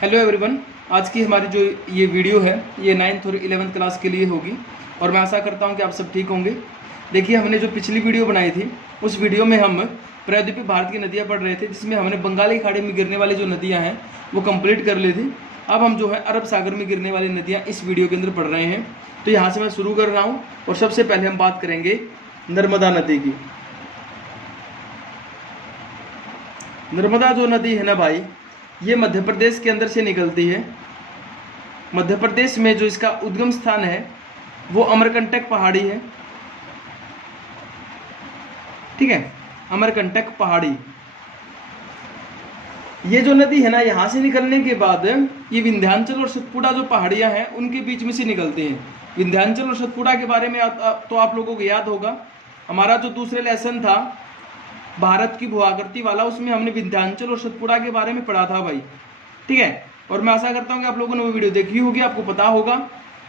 Hello everyone. आज की हमारी जो ये वीडियो है ये 9th और 11th क्लास के लिए होगी और मैं आशा करता हूँ कि आप सब ठीक होंगे। देखिए, हमने जो पिछली वीडियो बनाई थी उस वीडियो में हम प्रायद्वीपीय भारत की नदियाँ पढ़ रहे थे, जिसमें हमने बंगाली खाड़ी में गिरने वाली जो नदियाँ हैं वो कंप्लीट कर ली थी। अब हम जो है अरब सागर में गिरने वाली नदियाँ इस वीडियो के अंदर पढ़ रहे हैं। तो यहाँ से मैं शुरू कर रहा हूँ और सबसे पहले हम बात करेंगे नर्मदा नदी की। नर्मदा जो नदी है ना भाई, ये मध्य प्रदेश के अंदर से निकलती है। मध्य प्रदेश में जो इसका उद्गम स्थान है वो अमरकंटक पहाड़ी है। ठीक है, अमरकंटक पहाड़ी। ये जो नदी है ना, यहाँ से निकलने के बाद ये विंध्याचल और सतपुड़ा जो पहाड़ियाँ हैं उनके बीच में से निकलती हैं। विंध्याचल और सतपुड़ा के बारे में तो आप लोगों को याद होगा, हमारा जो दूसरे लेसन था भारत की भूआकृति वाला, उसमें हमने विंध्याचल और सतपुड़ा के बारे में पढ़ा था भाई। ठीक है, और मैं आशा करता हूँ कि आप लोगों ने वो वीडियो देखी होगी, आपको पता होगा।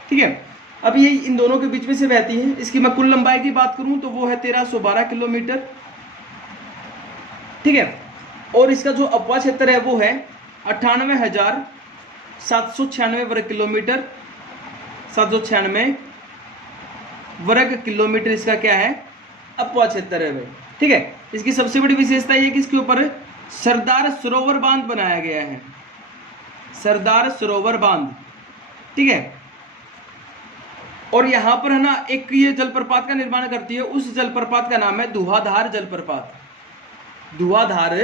ठीक है, अब ये इन दोनों के बीच में से बहती है। इसकी मैं कुल लंबाई की बात करूँ तो वो है 1312 किलोमीटर। ठीक है, और इसका जो अपवा क्षेत्र है वो है 98,796 वर्ग किलोमीटर। 796 वर्ग किलोमीटर इसका क्या है, अपवा क्षेत्र है भाई। ठीक है, इसकी सबसे बड़ी विशेषता ये कि इसके ऊपर सरदार सरोवर बांध बनाया गया है। सरदार सरोवर बांध। ठीक है, और यहां पर है ना एक ये जलप्रपात का निर्माण करती है। उस जलप्रपात का नाम है धुआंधार जलप्रपात। धुआंधार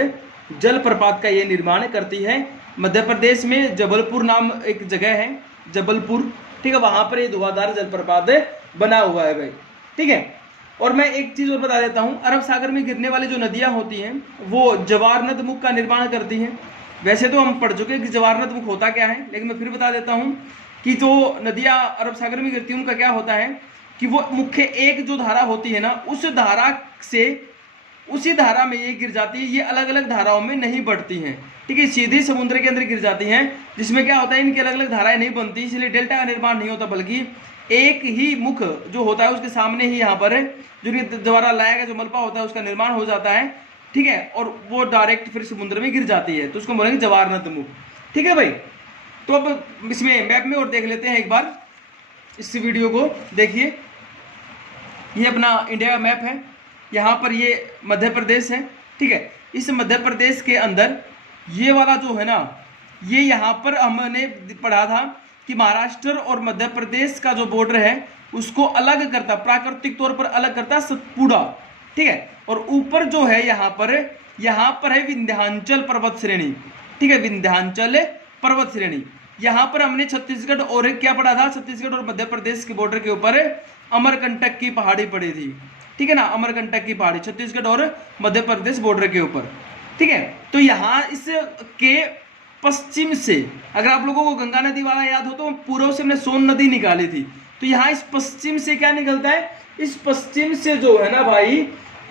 जलप्रपात का ये निर्माण करती है। मध्य प्रदेश में जबलपुर नाम एक जगह है, जबलपुर। ठीक है, वहां पर ये धुआंधार जलप्रपात बना हुआ है भाई। ठीक है, और मैं एक चीज और बता देता हूं, अरब सागर में गिरने वाली जो नदियां होती हैं वो जवार नद मुख का निर्माण करती हैं। वैसे तो हम पढ़ चुके हैं कि जवार नद मुख होता क्या है, लेकिन मैं फिर बता देता हूं कि जो नदियां अरब सागर में गिरती हैं उनका क्या होता है कि वो मुख्य एक जो धारा होती है ना, उस धारा से उसी धारा में ये गिर जाती है। ये अलग अलग धाराओं में नहीं बढ़ती हैं। ठीक है, सीधे समुद्र के अंदर गिर जाती हैं, जिसमें क्या होता है इनकी अलग अलग धाराएं नहीं बनती, इसलिए डेल्टा का निर्माण नहीं होता, बल्कि एक ही मुख जो होता है उसके सामने ही यहाँ पर जो द्वारा लाया गया जो मलबा होता है उसका निर्माण हो जाता है। ठीक है, और वो डायरेक्ट फिर समुद्र में गिर जाती है, तो उसको बोलेंगे जवार नद मुख। ठीक है भाई, तो अब इसमें मैप में और देख लेते हैं एक बार। इस वीडियो को देखिए, ये अपना इंडिया का मैप है। यहाँ पर ये मध्य प्रदेश है। ठीक है, इस मध्य प्रदेश के अंदर ये वाला जो है ना, ये यहाँ पर हमने पढ़ा था कि महाराष्ट्र और मध्य प्रदेश का जो बॉर्डर है उसको अलग करता, प्राकृतिक तौर पर अलग करता सतपुड़ा। ठीक है, और ऊपर जो है यहाँ पर है विंध्याचल पर्वत श्रेणी। ठीक है, विंध्याचल पर्वत श्रेणी। यहाँ पर हमने छत्तीसगढ़ और क्या पढ़ा था, छत्तीसगढ़ और मध्य प्रदेश के बॉर्डर के ऊपर अमरकंटक की पहाड़ी पड़ी थी। ठीक है ना, अमरकंटक की पहाड़ी छत्तीसगढ़ और मध्य प्रदेश बॉर्डर के ऊपर। ठीक है, तो यहाँ इसके पश्चिम से, अगर आप लोगों को गंगा नदी वाला याद हो तो पूर्व से हमने सोन नदी निकाली थी, तो यहाँ इस पश्चिम से क्या निकलता है, इस पश्चिम से जो है ना भाई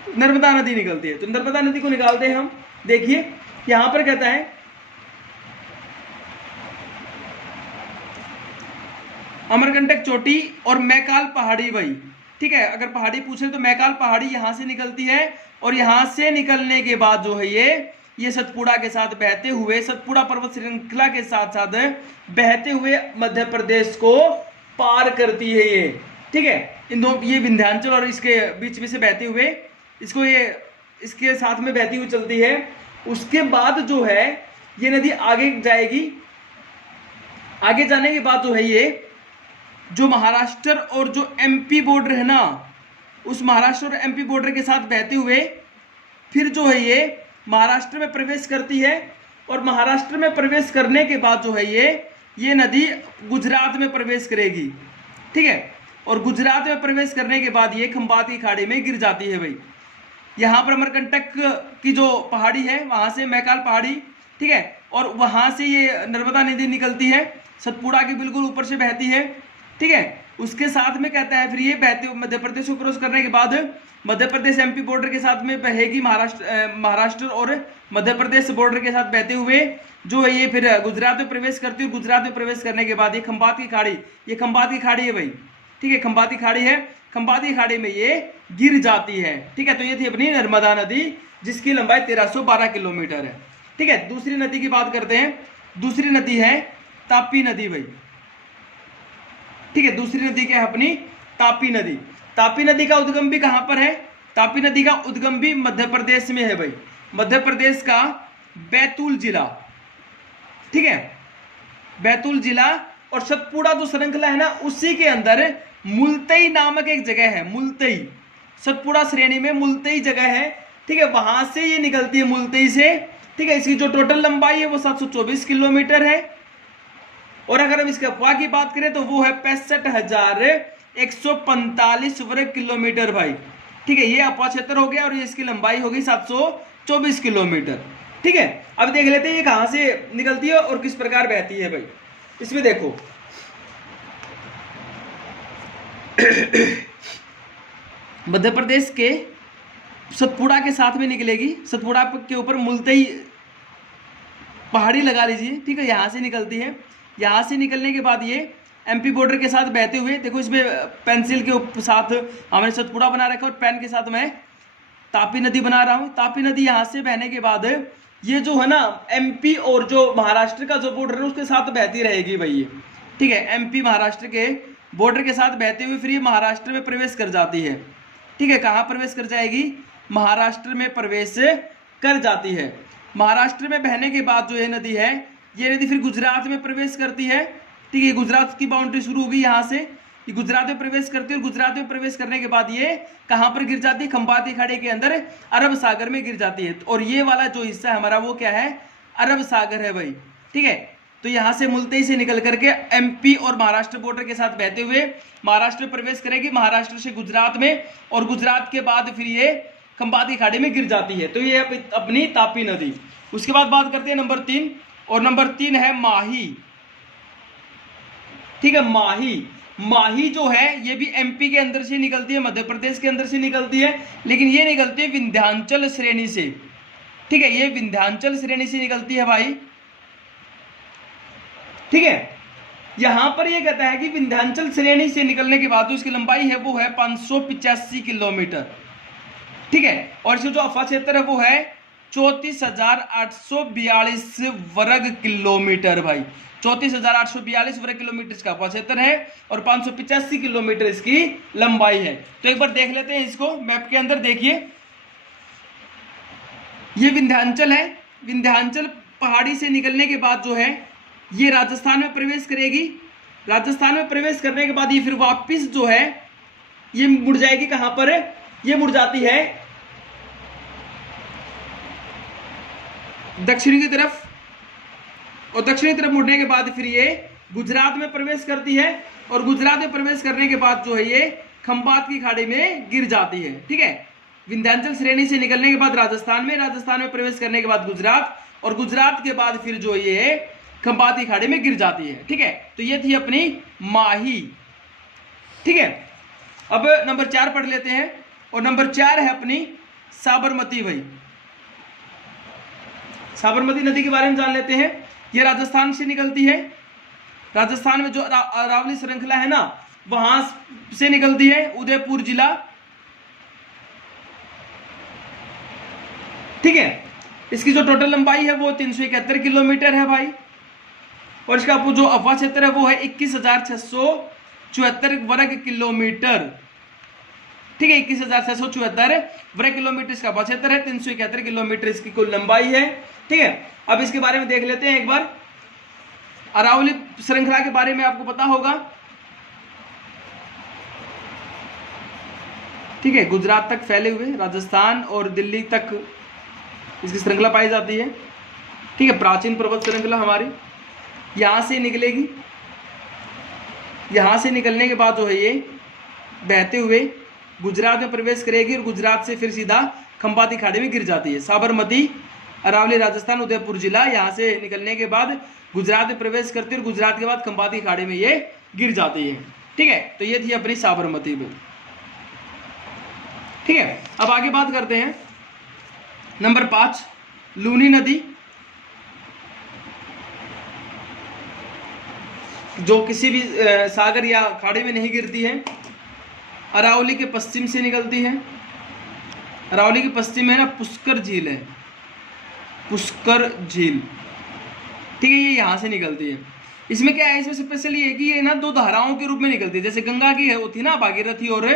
नर्मदा नदी निकलती है। तो नर्मदा नदी को निकालते हैं हम। देखिए यहाँ पर कहता है अमरकंटक चोटी और मैकाल पहाड़ी भाई। ठीक है, अगर पहाड़ी पूछे तो मैकाल पहाड़ी यहाँ से निकलती है, और यहाँ से निकलने के बाद जो है ये सतपुड़ा के साथ बहते हुए, सतपुड़ा पर्वत श्रृंखला के साथ साथ बहते हुए मध्य प्रदेश को पार करती है ये। ठीक है, इन दो, ये विंध्याचल और इसके बीच में से बहते हुए इसको ये इसके साथ में बहती हुई चलती है। उसके बाद जो है ये नदी आगे जाएगी। आगे जाने के बाद जो है ये जो महाराष्ट्र और जो एमपी बॉर्डर है ना, उस महाराष्ट्र और एमपी बॉर्डर के साथ बहते हुए फिर जो है ये महाराष्ट्र में प्रवेश करती है, और महाराष्ट्र में प्रवेश करने के बाद जो है ये नदी गुजरात में प्रवेश करेगी। ठीक है, और गुजरात में प्रवेश करने के बाद ये खंबात की खाड़ी में गिर जाती है भाई। यहाँ पर अमरकंटक की जो पहाड़ी है वहाँ से मैकाल पहाड़ी। ठीक है, और वहाँ से ये नर्मदा नदी निकलती है, सतपुड़ा के बिल्कुल ऊपर से बहती है। ठीक है, उसके साथ में कहता है फिर ये बहते मध्य प्रदेश को क्रॉस करने के बाद मध्य प्रदेश एमपी बॉर्डर के साथ में बहेगी, महाराष्ट्र और मध्य प्रदेश बॉर्डर के साथ बहते हुए जो है ये फिर गुजरात में प्रवेश करती है। गुजरात में प्रवेश करने के बाद ये खंबात की खाड़ी, ये खंबात की खाड़ी है भाई। ठीक है, खंबात की खाड़ी है, खंबात की खाड़ी में ये गिर जाती है। ठीक है, तो ये थी अपनी नर्मदा नदी, जिसकी लंबाई 1312 किलोमीटर है। ठीक है, दूसरी नदी की बात करते हैं। दूसरी नदी है तापी नदी भाई, ठीक है। दूसरी नदी क्या है अपनी तापी नदी। तापी नदी का उद्गम भी कहां पर है? तापी नदी का उद्गम भी मध्य प्रदेश में है भाई, मध्य प्रदेश का बैतूल जिला, ठीक है, बैतूल जिला। और सतपुड़ा जो श्रृंखला है ना, उसी के अंदर मुलतई नामक एक जगह है, मुलतई, सतपुड़ा श्रेणी में मुलतई जगह है, ठीक है, वहां से ये निकलती है, मुलतई से, ठीक है। इसकी जो टोटल लंबाई है वो 724 किलोमीटर है। और अगर हम इसके अफवाह की बात करें तो वो है 65,145 वर्ग किलोमीटर भाई, ठीक है। ये अफवाह क्षेत्र हो गया और ये इसकी लंबाई हो गई 724 किलोमीटर, ठीक है। अब देख लेते हैं ये कहां से निकलती है और किस प्रकार बहती है भाई। इसमें देखो मध्य प्रदेश के सतपुड़ा के साथ में निकलेगी, सतपुड़ा के ऊपर मुलतई पहाड़ी लगा लीजिए, ठीक है, यहाँ से निकलती है। यहाँ से निकलने के बाद ये एमपी बॉर्डर के साथ बहते हुए, देखो इसमें पेंसिल के साथ हमने सतपुड़ा बना रखा है और पेन के साथ मैं तापी नदी बना रहा हूँ। तापी नदी यहाँ से बहने के बाद ये जो है ना एमपी और जो महाराष्ट्र का जो बॉर्डर है उसके साथ बहती रहेगी भाई ये, ठीक है। एमपी महाराष्ट्र के बॉर्डर के साथ बहते हुए फिर ये महाराष्ट्र में प्रवेश कर जाती है, ठीक है। कहाँ प्रवेश कर जाएगी? महाराष्ट्र में प्रवेश कर जाती है। महाराष्ट्र में बहने के बाद जो ये नदी है, ये नदी फिर गुजरात में प्रवेश करती है, ठीक है। गुजरात की बाउंड्री शुरू होगी यहाँ से, ये गुजरात में प्रवेश करती है और गुजरात में प्रवेश करने के बाद ये कहाँ पर गिर जाती है? खंबाती खाड़ी के अंदर अरब सागर में गिर जाती है। और ये वाला जो हिस्सा है हमारा वो क्या है? अरब सागर है भाई, ठीक है। तो यहाँ से मुलतई से निकल करके एमपी और महाराष्ट्र बॉर्डर के साथ बहते हुए महाराष्ट्र में प्रवेश करेगी, महाराष्ट्र से गुजरात में, और गुजरात के बाद फिर ये खंबाती खाड़ी में गिर जाती है। तो ये अपनी तापी नदी। उसके बाद बात करते हैं नंबर 3, और नंबर 3 है माही, ठीक है। माही जो है ये भी एमपी के अंदर से निकलती है, मध्य प्रदेश के अंदर से निकलती है, लेकिन ये निकलती है विंध्याचल श्रेणी से, ठीक है। ये विंध्याचल श्रेणी से निकलती है भाई, ठीक है। यहां पर ये कहता है कि विंध्याचल श्रेणी से निकलने के बाद उसकी लंबाई है वो है 585 किलोमीटर, ठीक है। और इसका जो अफवाह क्षेत्र है वो है 34,842 वर्ग किलोमीटर भाई, 34,842 वर्ग किलोमीटर इसका अफवाह क्षेत्र है और 585 किलोमीटर इसकी लंबाई है। तो एक बार देख लेते हैं इसको मैप के अंदर। देखिए ये विंध्याचल है, विंध्याचल पहाड़ी से निकलने के बाद जो है ये राजस्थान में प्रवेश करेगी। राजस्थान में प्रवेश करने के बाद ये फिर वापस जो है ये मुड़ जाएगी, कहां पर है? ये मुड़ जाती है दक्षिण की तरफ, और दक्षिणी तरफ मुड़ने के बाद फिर ये गुजरात में प्रवेश करती है, और गुजरात में प्रवेश करने के बाद जो है ये खंबात की खाड़ी में गिर जाती है, ठीक है। विंध्याचल श्रेणी से निकलने के बाद राजस्थान में प्रवेश करने के बाद गुजरात, और गुजरात के बाद फिर जो ये खंबाती खाड़ी में गिर जाती है, ठीक है। तो ये थी अपनी माही, ठीक है। अब नंबर 4 पढ़ लेते हैं, और नंबर 4 है अपनी साबरमती भाई। साबरमती नदी के बारे में जान लेते हैं। ये राजस्थान से निकलती है, राजस्थान में जो अरावली श्रृंखला है ना वहां से निकलती है, उदयपुर जिला, ठीक है। इसकी जो टोटल लंबाई है वो 371 किलोमीटर है भाई, और इसका जो अफवाह क्षेत्र है वो है 21,674 वर्ग किलोमीटर, ठीक है। 21,674 वर्ग किलोमीटर इसका अफवाह क्षेत्र है, 371 किलोमीटर इसकी कुल लंबाई है, ठीक है। अब इसके बारे में देख लेते हैं एक बार। अरावली श्रृंखला के बारे में आपको पता होगा, ठीक है। गुजरात तक फैले हुए, राजस्थान और दिल्ली तक इसकी श्रृंखला पाई जाती है, ठीक है। प्राचीन पर्वत श्रृंखला हमारी यहाँ से निकलेगी, यहाँ से निकलने के बाद जो है ये बहते हुए गुजरात में प्रवेश करेगी, और गुजरात से फिर सीधा खंबाती खाड़ी में गिर जाती है। साबरमती अरावली राजस्थान उदयपुर जिला, यहाँ से निकलने के बाद गुजरात में प्रवेश करती है और गुजरात के बाद खंबाती खाड़ी में ये गिर जाती है, ठीक है। तो ये थी अपनी साबरमती में, ठीक है। अब आगे बात करते हैं नंबर 5 लूनी नदी, जो किसी भी सागर या खाड़ी में नहीं गिरती है, अरावली के पश्चिम से निकलती है। अरावली के पश्चिम में ना पुष्कर झील है, पुष्कर झील, ठीक है, ये यहाँ से निकलती है। इसमें क्या है, इसमें स्पेशल ये है कि ये ना दो धाराओं के रूप में निकलती है, जैसे गंगा की होती ना भागीरथी और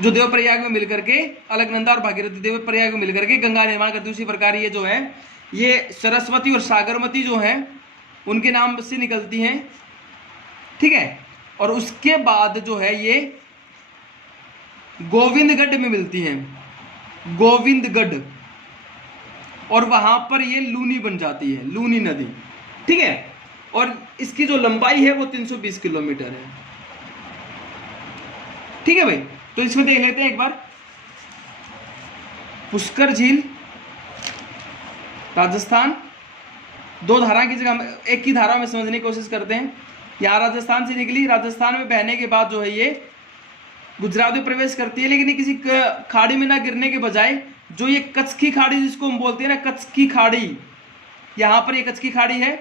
जो देवप्रयाग में मिलकर के, अलकनंदा और भागीरथी देवप्रयाग में मिलकर के गंगा निर्माण करती है, उसी प्रकार ये जो है ये सरस्वती और सागरमती जो है उनके नाम से निकलती हैं। ठीक है, और उसके बाद जो है ये गोविंदगढ़ में मिलती हैं, गोविंदगढ़, और वहां पर ये लूनी बन जाती है, लूनी नदी। ठीक है, और इसकी जो लंबाई है वो 320 किलोमीटर है। ठीक है भाई, तो इसमें देख लेते हैं एक बार। पुष्कर झील राजस्थान, दो धारा की जगह एक ही धारा में समझने की कोशिश करते हैं। यहाँ राजस्थान से निकली, राजस्थान में बहने के बाद जो है ये गुजरात में प्रवेश करती है, लेकिन ये किसी खाड़ी में ना गिरने के बजाय जो ये कच्छ की खाड़ी जिसको हम बोलते हैं ना, कच्छ की खाड़ी, यहाँ पर ये कच्छ की खाड़ी है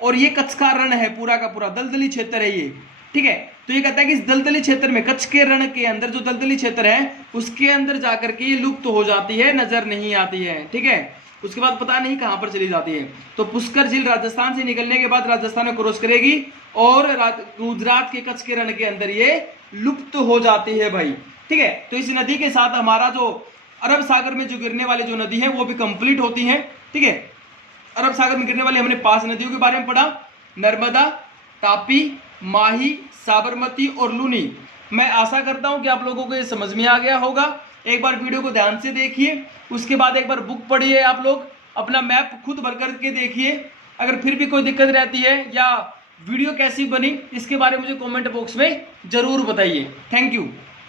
और ये कच्छ का रण है, पूरा का पूरा दलदली क्षेत्र है ये। ठीक है, तो ये कहता है कि इस दलदली क्षेत्र में, कच्छ के रण के अंदर जो दलदली क्षेत्र है उसके अंदर जाकर के ये लुप्त हो जाती है, नजर नहीं आती है। ठीक है, उसके बाद पता नहीं कहां पर चली जाती है। तो पुष्कर झील राजस्थान से निकलने के बाद राजस्थान में क्रॉस करेगी और गुजरात के कच्छ के रण के अंदर ये लुप्त हो जाती है भाई। ठीक है, तो इस नदी के साथ हमारा जो अरब सागर में जो गिरने वाली जो नदी है वो भी कंप्लीट होती है। ठीक है, अरब सागर में गिरने वाली हमने 5 नदियों के बारे में पढ़ा, नर्मदा, तापी, माही, साबरमती और लूनी। मैं आशा करता हूं कि आप लोगों को ये समझ में आ गया होगा। एक बार वीडियो को ध्यान से देखिए, उसके बाद एक बार बुक पढ़िए, आप लोग अपना मैप खुद भर करके देखिए। अगर फिर भी कोई दिक्कत रहती है या वीडियो कैसी बनी इसके बारे में मुझे कमेंट बॉक्स में जरूर बताइए। Thank you.